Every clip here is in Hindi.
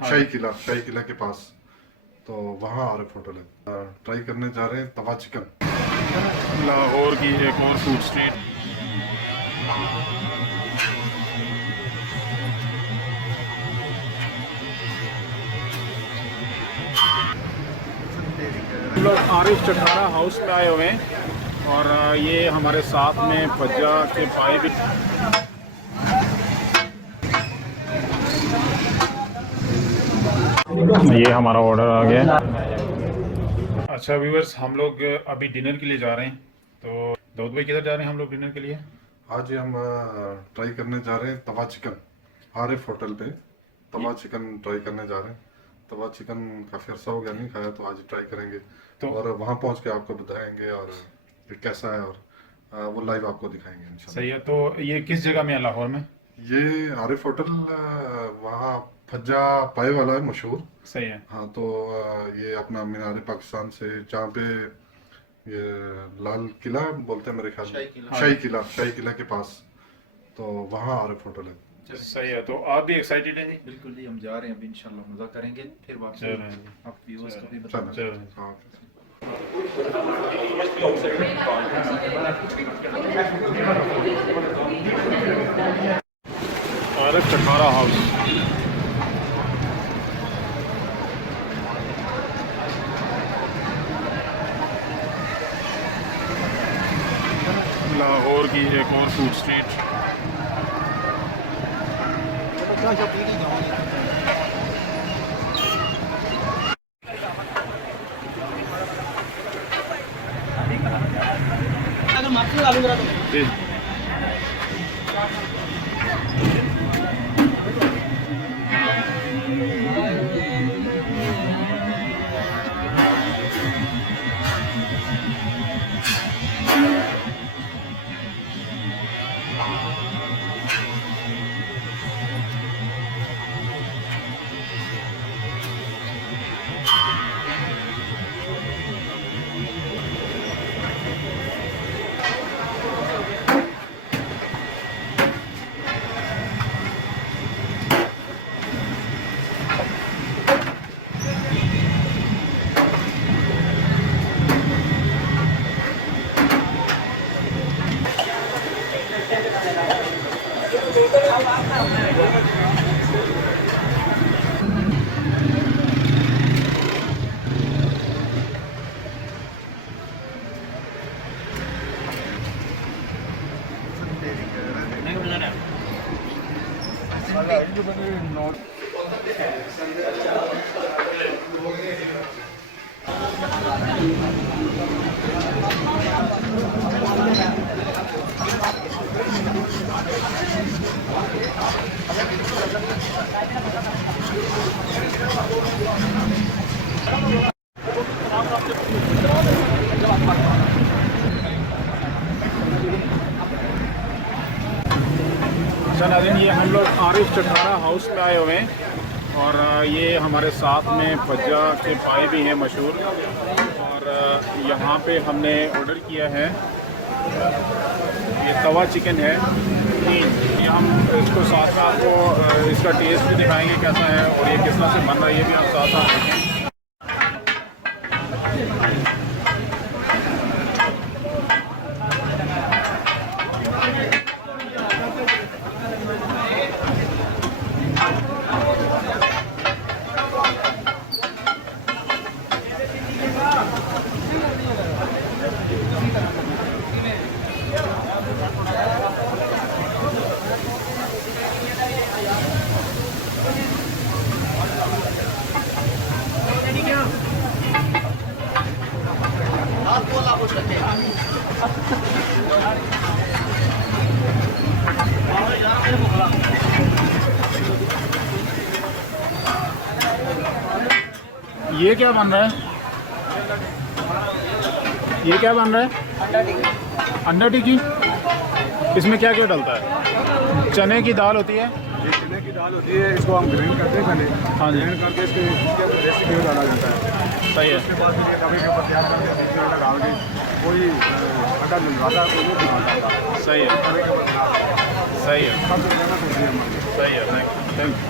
शाही किला के पास, तो वहाँ आरिफ होटल है। ट्राई करने जा रहे हैं तवा चिकन। लाहौर की एक और फूड स्ट्रीट। हम लोग आरिफ चटखाना हाउस में आए हुए हैं और ये हमारे साथ में फज्जा के भाई भी। ये हमारा ऑर्डर आ गया। अच्छा व्यूअर्स, हम लोग अभी डिनर के लिए जा रहे हैं। तो दाऊद भाई किधर जा रहे हैं हम लोग डिनर के लिए? आज हम ट्राई करने जा रहे हैं तवा चिकन। आरिफ होटल पे तवा चिकन ट्राई करने जा रहे हैं। तवा चिकन काफ़ी अर्सा हो गया नहीं खाया, तो आज ट्राई करेंगे। तो और वहाँ पहुँच के आपको बताएंगे और फिर कैसा है, और वो लाइव आपको दिखाएंगे इंशाल्लाह। सही है। तो ये किस जगह में है लाहौर में? ये आरिफ होटल वहाँ फज्जा पाए वाला है, मशहूर। सही है। हाँ, तो ये अपना मीनार पाकिस्तान से जहाँ पे ये लाल किला बोलते हैं मेरे ख्याल में, शाही किला के पास, तो वहाँ आरिफ होटल है। सही है। तो आप भी एक्साइटेड हैं जी? बिल्कुल जी, हम जा रहे हैं अभी इंशाल्लाह, मजा करेंगे। फिर वापस आप व्यूअर्स को भी चलो, चलो। हाँ। आरिफ चटखाना हाउस। लाहौर की एक और फूड स्ट्रीट। जी। नाज़रीन, ये हम लोग आरिफ चटखाना हाउस में आए हुए हैं और ये हमारे साथ में फज्जा के भाई भी हैं मशहूर। और यहाँ पे हमने ऑर्डर किया है, ये तवा चिकन है। ये हम इसको साथ में आपको इसका टेस्ट भी दिखाएंगे कैसा है और ये किस तरह से बन रहा है, ये भी आप साथ साथ देखें। ये क्या बन रहा है? ये क्या बन रहा है? अंडा टिक्की। इसमें क्या क्या डलता है? चने की दाल होती है। ये चने की दाल होती है, इसको हम ग्राइंड करते हैं पहले। हाँ जी। ग्राइंड करके इसके रेसिपी में डाला जाता है। सही है। उसके बाद फिर ये तवे के ऊपर तैयार करके बीच में डाल के कोई आटा मिलवाता है, कोई नहीं मिलवाता। सही है। तवे के ऊपर सही है। सब मेहनत होती है हमारी। सही है। Thank you.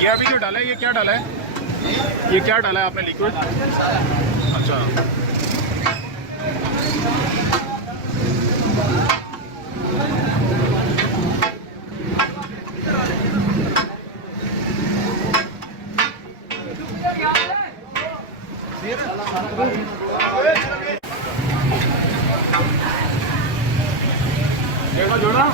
ये अभी जो डाला है ये क्या डाला है? ये क्या डाला है आपने लिक्विड? अच्छा, देखो जोड़ा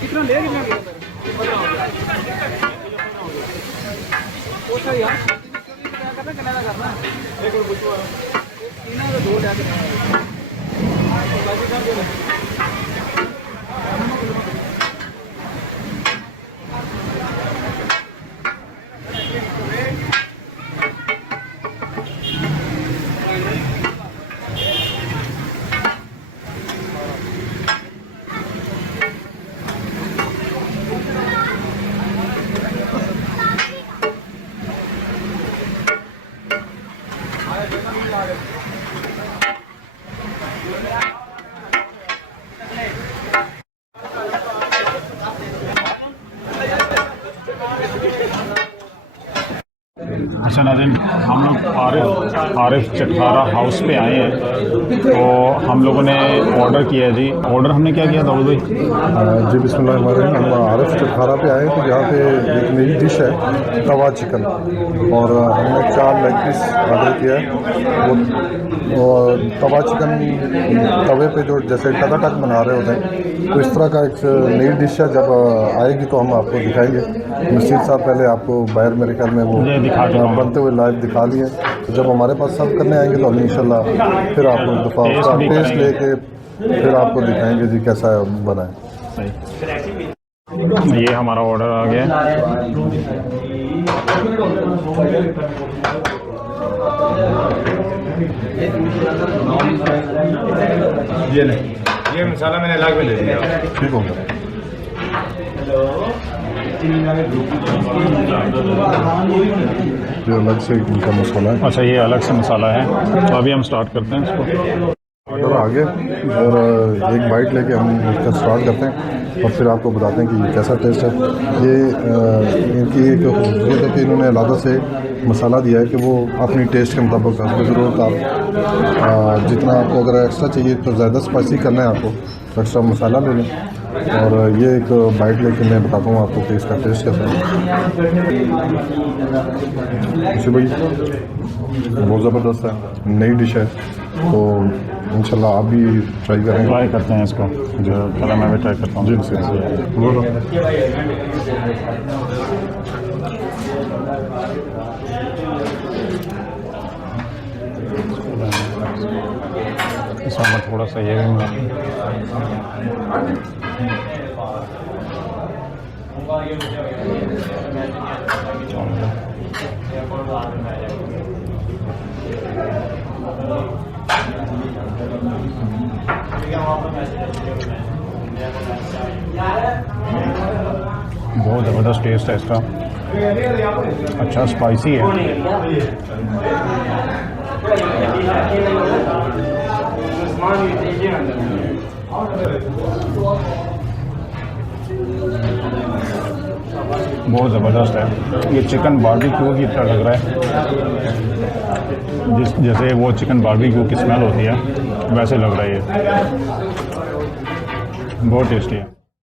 कितना ले रही अच्छा नाज़रीन, हम लोग आरिफ चटखारा हाउस पे आए हैं, तो हम लोगों ने ऑर्डर किया है जी। ऑर्डर हमने क्या किया दाऊद भाई? जी बिस्मिल्लाहिर्रहमानिर्रहीम। हम आरिफ चटखारा पे आए तो यहाँ पे एक नई डिश है तवा चिकन, और हमने 4 लेग पीस ऑर्डर किया है। वो तवा चिकन तवे पे जो जैसे टकाटक बना रहे होते हैं, तो इस तरह का एक नई डिश है। जब आएगी तो हम आपको दिखाएंगे। नसीर साहब पहले आपको बाहर मेरे ख्याल में वो बनते हुए लाइव दिखा लिए, तो जब हमारे पास सर्व करने आएंगे तो हम इंशाल्लाह फिर आपको एक दफ़ा उसका टेस्ट लेके फिर आपको दिखाएंगे जी कैसा बना है। ये हमारा ऑर्डर आ गया। ये मसाला मैंने अलग में ले लिया। ठीक हो गया। ये अलग से इनका मसाला है। अच्छा, ये अलग से मसाला है। तो अभी हम स्टार्ट करते हैं इसको। ऑर्डर आ गया और एक बाइट लेके हम इसका स्टार्ट करते हैं और फिर आपको बताते हैं कि ये कैसा टेस्ट है। ये इनकी एक खूबियत है कि इन्होंने अलग से मसाला दिया है कि वो अपनी टेस्ट के मुताबिक आपको ज़रूरत आप जितना आपको अगर एक्स्ट्रा चाहिए तो ज़्यादा स्पाइसी करना है आपको तो एक्स्ट्रा मसाला ले लें। और ये एक बाइट लेके मैं बताता हूँ आपको कि इसका टेस्ट कैसा है। इसी भाई बहुत ज़बरदस्त है, नई डिश है, तो इंशाल्लाह आप भी ट्राई करेंगे। ट्राई करते हैं इसको जो पहले मैं भी ट्राई करता हूँ। जी बोलो। इसमें थोड़ा सा ये भी बहुत ज़बरदस्त टेस्ट है इसका। अच्छा स्पाइसी है। बहुत ज़बरदस्त है। ये चिकन बारबेक्यू की तरह लग रहा है, जैसे वो चिकन बारबेक्यू की स्मेल होती है वैसे लग रहा है। ये बहुत टेस्टी है।